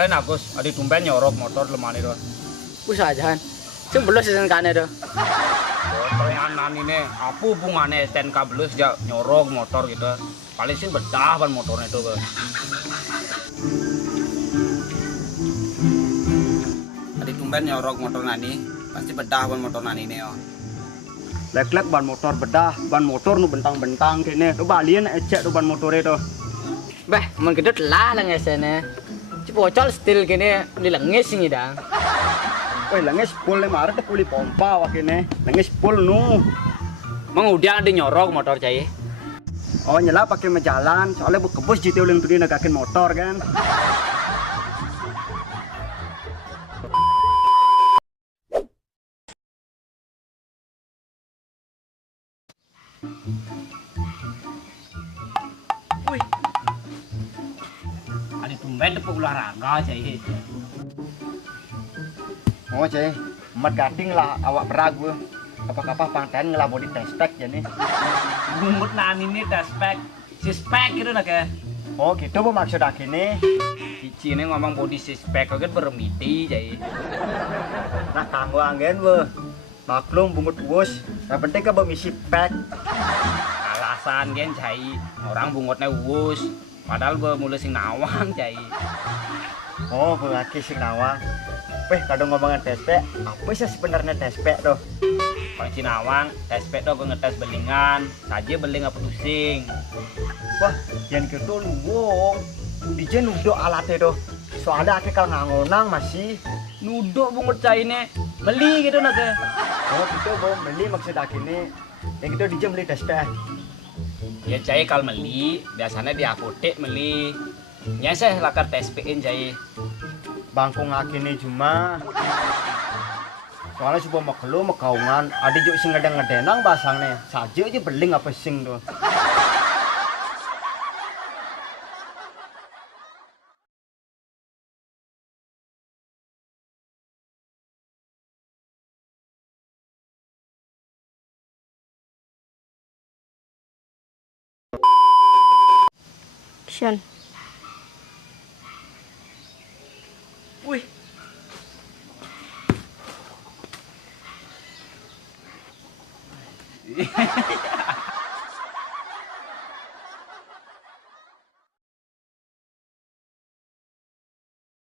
kalian Agus, adi tumben nyorok motor lemah nih doh. Usahajan. Sing belus sing kane do. Pertanyaan ini, apa hubungannya STNK belus ya nyorok motor gitu? Paling sih bedah ban motornya itu ke. Adi tumben nyorok motor nani, pasti bedah ban motor nani nih oh. Lek-lek ban motor bedah, ban motor nu bentang-bentang kene. Lu balian ecek tu ban motor itu. Bah, mun gedut lah ngesene. Cipocol stil kene dilengis sing ida. Weh, lenges pul le maret puli pompa wah kene. Lenges pul nu. Mang udah ada nyorok motor cai. Oh, nyela pakai mejalan, soalnya bu kebus jitu uling tadi nagakin motor kan. Wih, adi tumben tepuk olahraga cai. Oh, cai, mat gading lah awak beragu. Apa-apa pangten ngelabodi tespek jadi. Bungut nani nih daspek, sispek gitu nak ya. Oh, gitu bu maksud akhirnya. Cici ini ngomong body sispek kan bermiti cai. Nah, kanggo anggen bu. Maklum bungut bus, yang penting ke misi pek. Alasan gen cai, orang bungutnya wus, padahal mulai sing nawang cai. Oh, berarti sing nawang. Weh, kadang ngomongin tespek, apa sih sebenarnya tespek tuh? Kalau si nawang, tespek tuh gue ngetes belingan, saja beling apa pusing. Wah, yang gitu lu wong. DJ nuduk alatnya tuh. Soalnya aku kalau ngangonang masih. Nuduk bungut cai ini, beli gitu nak ya. Oh, gitu bu, beli maksud akhirnya. Yang gitu DJ beli tespek. Ya cai kalau beli, biasanya di apotek beli. Nyeseh lakar tespekin cai. Bangkung akhirnya cuma. Soalnya coba makelu makaungan, ada juga sing ngedeng-ngedenang basangnya. Saja aja beling apa sing tuh. Action. Wih.